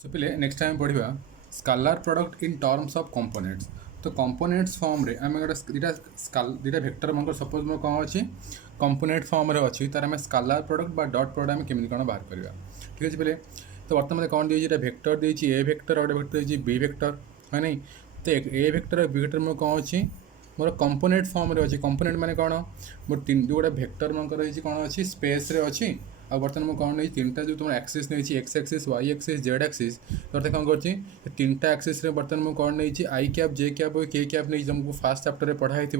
सो पहले next time पढ़ा scalar product in terms of components. तो कंपोनेंट्स फॉर्म रे आम गोटे दुटा भेक्टर मन सपोज मोर कौन अच्छी कंपोनेंट फॉर्म रे अच्छी तार आम स्कालार प्रोडक्ट बा डॉट प्रोडक्ट आम केमी कौन बाहर करवा। ठीक अच्छे पहले तो बर्तमान कौन देती भेक्टर देती ए भेक्टर और गोटे भेक्टर देती बी भेक्टर है नहीं। तो ए भेक्टर बी भेक्टर मोर कौन अच्छी मोर कंपोनेंट फॉर्म रे अच्छी। कंपोनेंट माने कौन मोर तीन गोटे भेक्टर मन कौन अच्छी स्पेस रे अच्छी। आ बर्तमान मुझे कौन नहीं तीन जो तुम एक्सीस नहीं x axis y axis z axis तो कौन कर तीन टा एक्सीस बर्तमान मुझे कौन नहीं आई कैप जे कैप और के कैप नहीं तुमको फास्ट चैप्टर में पढ़ाई थी।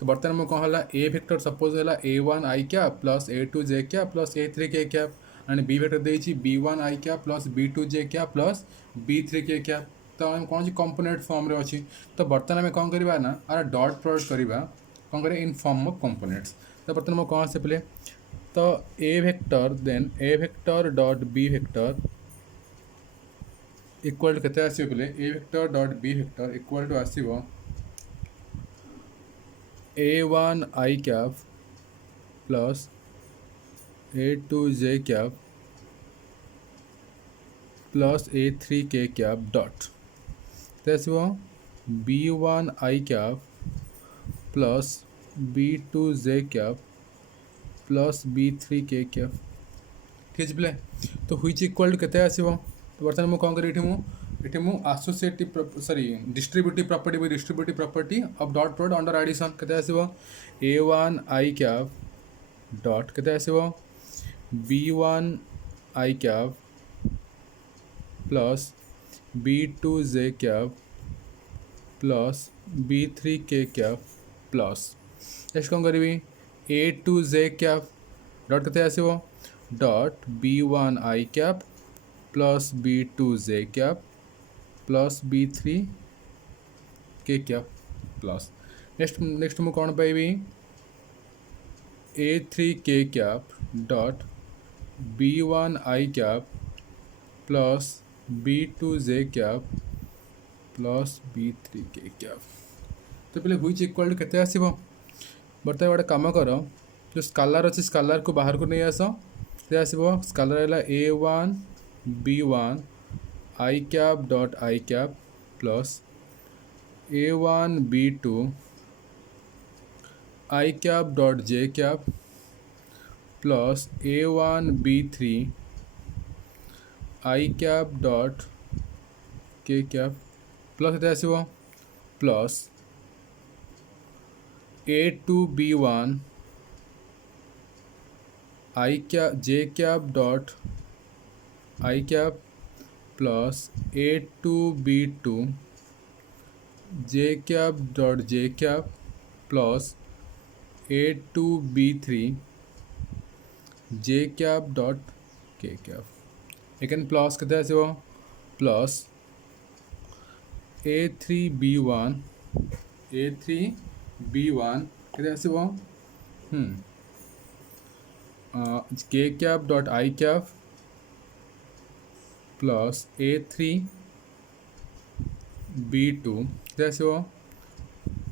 तो बर्तमान मुझे कौन है ए भेक्टर सपोज है A1 i cap plus A2 j cap plus A3 k cap and B vector देती B1 i cap plus B2 j cap plus B3 k cap. तो आम कौन कंपोनेंट फॉर्म रे अच्छी। तो बर्तमान आम कौन करवा ना आर डॉट प्रोडक्ट करवा कौन कर इन फॉर्म ऑफ कंपोनेंट्स। तो बर्तमान मुझे कौन से पहले तो a vector then a vector dot B vector equal to के आसो पहले a vector dot B vector equal to आसो A1 i cap plus A2 j cap plus A3 k cap dot तो आसो B1 i cap plus B2 j cap plus B3 k cap. ठीक है पे तो हुई इक्वल टू के आसो। तो बर्तमान मुझे कौन करी मु associative sorry distributive property by distributive property of dot product under addition के आसो A1 आई कैप डॉट के आसो B1 i cap plus B2 j cap plus B3 k cap plus next कौन करी A2 जे कैप डॉट के आसो dot B1 i cap plus B2 j cap plus B3 k cap plus next मुझे कौन पाइबी A3 k cap dot B1 i cap plus B2 j cap plus B3 k cap. तो पहले हुई equal to के आसो। बर्तमान गोटे कम कर जो स्कालार अच्छी स्कालार को बाहर को नहीं आस आसो स्कालार है A1 B1 i cap dot I cap plus A1 B2 I cap dot J cap plus A1 B3 I cap dot के कैप प्लस ये आसो plus A2 B1 i cap j cap dot I cap plus A2 B2 j cap dot J cap plus A2 B3 J cap dot के cap एक plus के आसो plus A3 B1 के आसो के cap dot I cap plus A3 B2 के आसो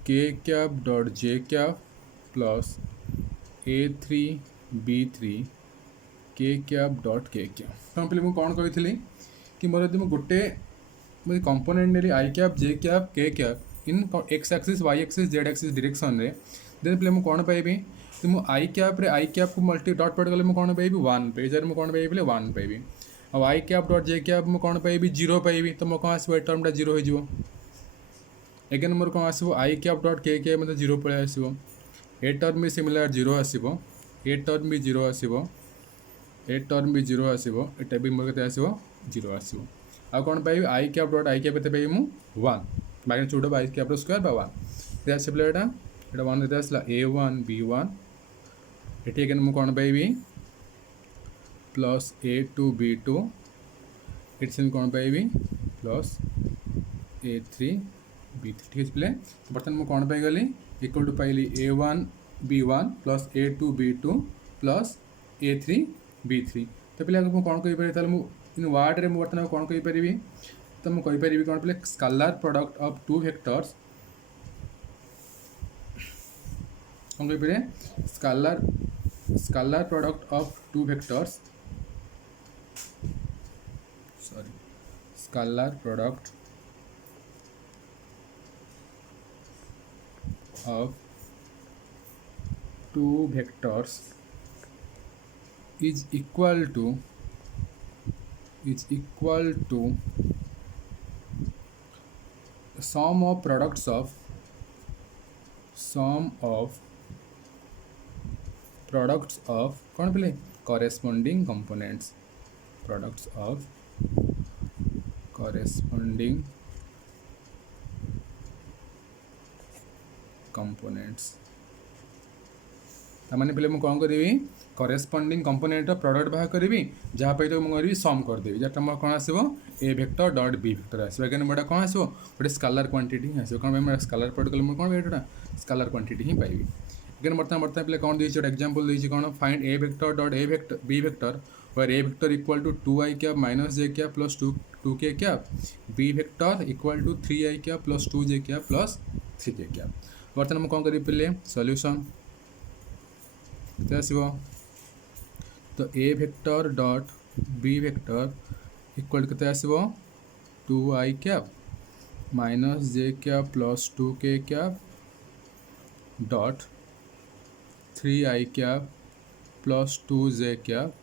के cap dot J cap plus A3 B3 k cap dot के कैप। तो पहले मुझे कौन कही कि मोर यदि गोटे कंपोनेंट नेली i cap j cap k cap in x axis y axis z axis direction रे देन पहले मुझे कौन पाइबी तो मुझे आई कैप रे आई कैप को मल्टी डॉट प्रोडक्ट कले मुझे कौन पाइबी 1 पेजर में कौन पाइबी 1 पाइबी और आई कैप डॉट जे कैप में कौन पाइबी 0 पाइबी। तो मो कौन आसो टर्मटा 0 हो एगेन मोर कौन आसो आई कैप डॉट के कैप मतलब 0 पलि आसो ए टर्म भी सिमिलर 0 आसो ए टर्म भी 0 आसो ए टर्म भी 0 आसो एटा भी मोर के आसो 0 आसो आ कौन पाइबी आई कैप डॉट आई कैप पाइबी मु 1 बाकी चूड़ आई कैप स्क्वायर बा 1 ये आसे एटा 1 देते आसला A1 B1 ये एगेन मु कौन पाइबी प्लस A2 B2 इट्स कौन पाइबी प्लस A3 B3। ठीक है बर्तमान मुझे कौन पाइगली इक्वल टू पाइली A1 B1 plus A2 B2 plus A3 B3। तो पहले मुझे कौन कहीपर इन वार्ड रे बर्तमान कौन कहीपरि तो मुझे कहीपरि कौन पहले scalar product of two vectors कौन कहीपर scalar product of two vectors sorry scalar product of two vectors is equal to sum of products of कौन पहले corresponding components, products of corresponding components। तामाने पहले मुझे कौन करी करेस्पॉन्डिंग कंपोनेंट प्रोडक्ट बाहर करी जहाँ पे तो मुझे सम करदेवी जहाँ मोर कौन आसो ए भेक्टर डॉट बी भेक्टर आसो एगेन मोटा कौन आसो गोटे स्केलर क्वांटिटी ही आसो कौन मैं स्केलर प्रोडक्ट कले कौन पाइबा स्केलर क्वांटिटी ही पाइबी एगेन बर्तमान पे कौन देती गोटे एग्जांपल देती कौन find a vector dot a vector b vector where a vector equal to 2i cap minus j cap plus 2k cap b vector equal to 3i cap plus 2j cap plus 3k cap बर्तमान मुझे कौन करी पे solution तो आसो तो a vector dot B vector equal के आसो 2i cap minus j cap plus 2k cap dot 3i cap plus 2j cap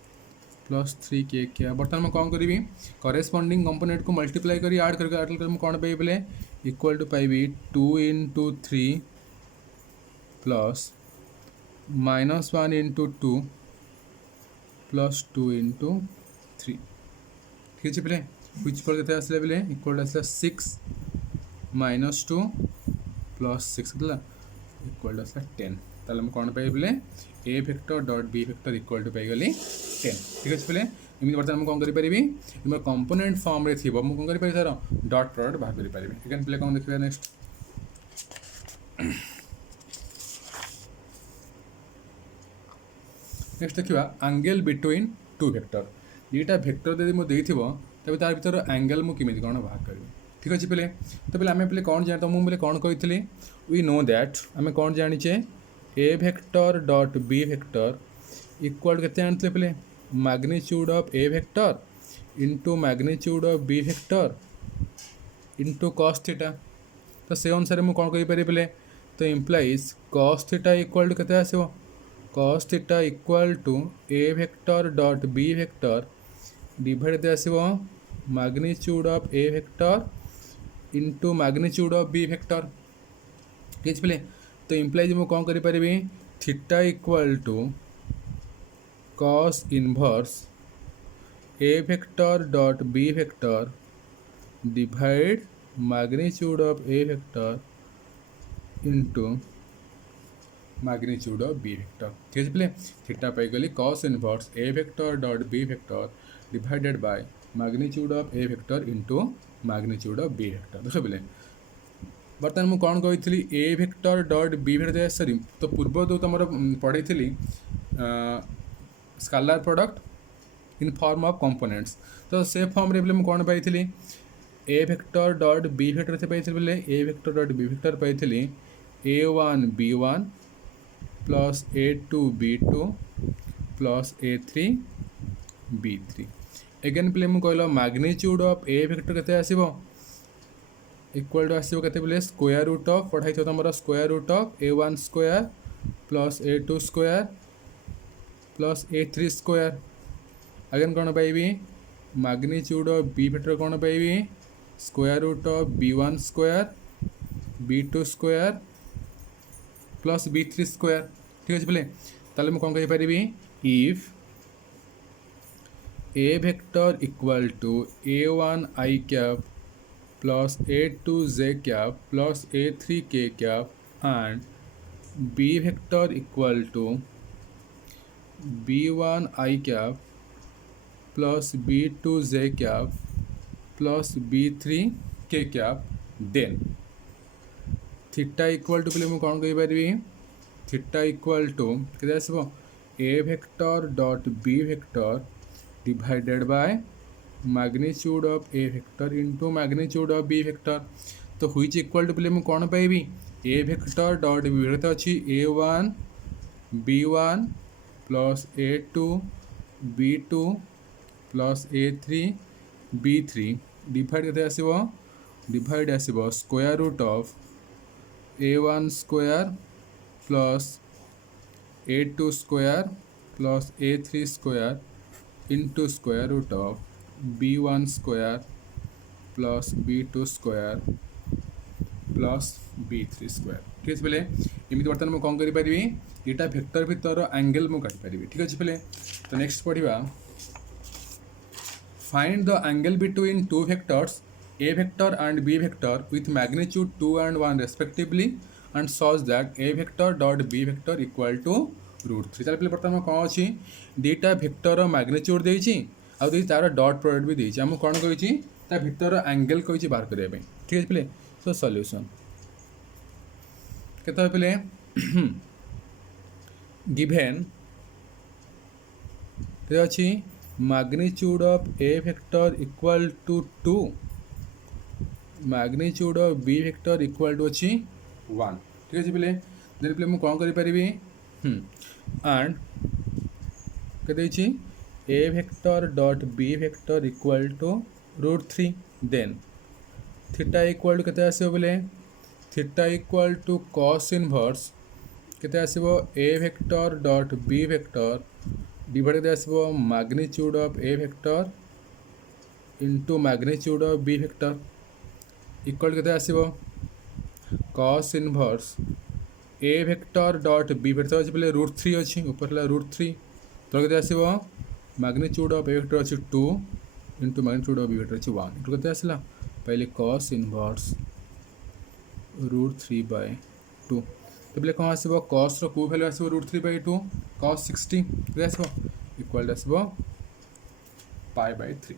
plus 3k cap बर्तमान मैं कौन करी करेस्पॉन्डिंग कंपोनेंट को मल्टीप्लाई करी ऐड करके कौन पाइबी बोले इक्वल टू पाइबी 2 into 3 plus -1 into 2 plus 2 into 3 ठीक है पे which इक्वल के आसले बोले इक्वल आसला 6 minus 2 प्लस 6 इक्वल आसला 10 ताले मैं कौन पाइबी बोले a vector dot B vector equal to पाइगली 10 ठीक है पे इमती बर्तमान कौन करी मोर कंपोनेंट फॉर्म रे थी मुझे कौन करी तार डॉट प्रोडक्ट बाहर करी पारिबी एगेन पे कौन देखिए नेक्स्ट नेक्स्ट देखा एंगल बिटवीन टू भेक्टर दुईटा भेक्टर यदि मुझे तेज तार भर एंगल मुझे कौन बाहर करी ठीक अच्छे पे तो पे आम पे कौन जान तो मुझे कौन कही वी नो दैट आम कौन जाचे a vector dot B vector equal के जानते पे magnitude of A vector into magnitude of B vector into cos theta तो से अनुसार मुझे कौन कहींपारे पे तो implies cos theta equal to के आसो cos theta equal to a vector dot b vector divided आसो magnitude of a vector into magnitude of b vector ठीक है तो इम्प्लाइज मुझे कौन करी theta equal to cos inverse a vector dot b vector divide magnitude of a vector into magnitude of B vector ठीक है पे थीटा पाईगली cos inverse A vector dot B vector divided by magnitude of A vector into magnitude of B vector देख पे बर्तमान मुझे कौन कही A vector dot B vector sorry तो पूर्व जो तुम पढ़ी scalar product in form of components तो से फॉर्म रे मुझे कौन पाई A vector dot B vector से पाई बोले ए वेक्टर डॉट बी वेक्टर पाई a1 b1 plus a2 b2 plus a3 b3 again पे मुझे कहल मैग्नीट्यूड ऑफ ए वेक्टर के आसो इक्वल टू आसो के स्क्वायर रूट ऑफ पढ़ाई तुम square root of a1 square plus a2 square plus a3 square again कौन पाइबी मैग्नीट्यूड ऑफ बी वेक्टर कौन पाइबी square root of b1 square b2 square plus b3 square ठीक अच्छे पे ताले मुझे कौन कहींपारि if A vector equal to a1 i cap plus a2 j cap plus a3 k cap and b vector equal to b1 i cap plus b2 j cap plus b3 k cap then theta equal to पे मुझे कौन कहींपारि theta equal to के आसो ए vector dot B vector divided by magnitude of A vector into magnitude of B vector तो which equal to पे मुझे कौन पाइबी A vector dot B vector अच्छी a1 b1 plus a2 b2 plus a3 b3 divide केते आसीबो divide आसीबो square root of a1 square plus a2 square plus a3 square into square root of b1 square plus b2 square plus b3 square ठीक है पहले एमती बर्तमान मुझे कौन करी दुटा वेक्टर भितर एंगल मुझे काटिपारि ठीक अच्छे पहले तो नेक्स्ट पढ़ा find the angle between two vectors a vector and b vector with magnitude 2 and 1 respectively and such that a vector dot b vector equal to √3 चल पे बर्तमान कौन अच्छी दुटा वेक्टर मैग्निट्यूड देती आउ तार डॉट प्रोडक्ट भी देती आमको कौन कही भितर एंगल कही बाहर करने ठीक है पे सो सॉल्यूशन केते पे गिवेन अच्छी magnitude of a vector equal to 2 magnitude of b vector equal to अच्छी 1 ठीक है पे देन पे मुझे कौन करी एंड के a vector डॉट b vector equal to √3 then theta equal to केते आसीबो बोले theta equal to cos inverse केते आसीबो a vector डॉट b vector डिवाइड केते आसीबो magnitude of a vector into magnitude of b vector equal केते आसीबो cos इनवर्स a vector डॉट b vector अच्छे पहले √3 अच्छी ऊपर √3 तो केते आसीबो मैग्निट्यूड ऑफ a vector अच्छी 2 into magnitude of b vector अच्छी 1 इटू केते आसला पहले cos इनवर्स √3/2 तो पहले कौन आसीबो cos रो को वैल्यू आसीबो √3/2 cos 60 केते आसीबो इक्वल आसीबो π/3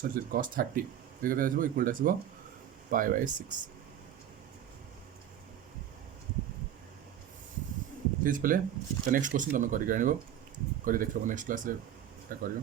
सॉरी cos 30 केते आसीबो इक्वल आसीबो π/6 ठीक पहले तो नेक्स्ट क्वेश्चन तुम कर देखो नेक्स्ट क्लास रे करियो।